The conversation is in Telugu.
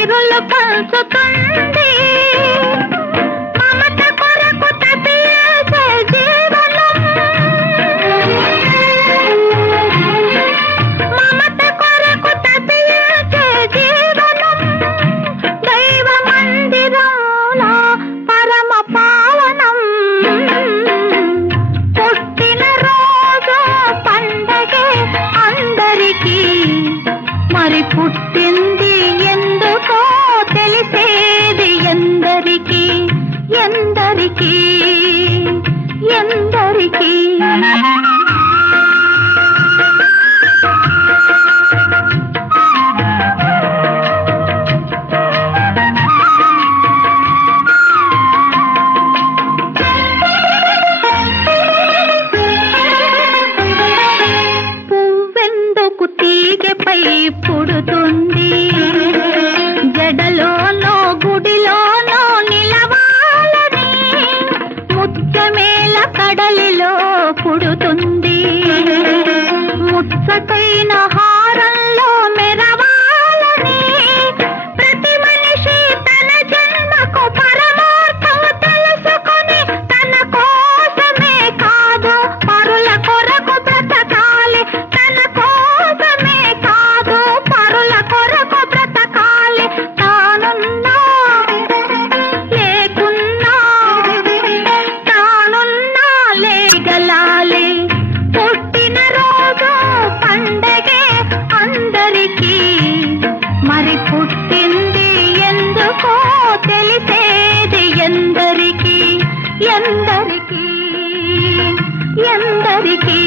సిరులు పంచుతుంది మమత కొరకు తపిసే జీవనం మమత కొరకు తపిసే జీవనం దైవ మందిరంలో పరమ పావనం పుట్టిన రోజు పండగే అందరికీ మరి పుట్టింది ఎందుకో తెలిసేది ఎందరికీ ఎందరికీ ఎందరికీ పువ్వెందుకు తీగపై పుడుతుంది జడలోనో గుడిలోనో నిలవాలని ముత్యమేల కడలిలో పుడుతుంది ముచ్చటైన హారంలో మెరవాలని ప్రతి మనిషి తన జన్మకు పరమార్థం తెలుసుకొని తన కోసమే కాదు పరుల కొరకు బ్రతకాలి తన కోసమే కాదు పరుల కొరకు బ్రతకాలి తానున్నా లేకున్నా తానున్నా లేగలాలి పుట్టిన రోజు పండగే అందరికీ మరి పుట్టింది ఎందుకో తెలిసేది ఎందరికీ ఎందరికీ ఎందరికీ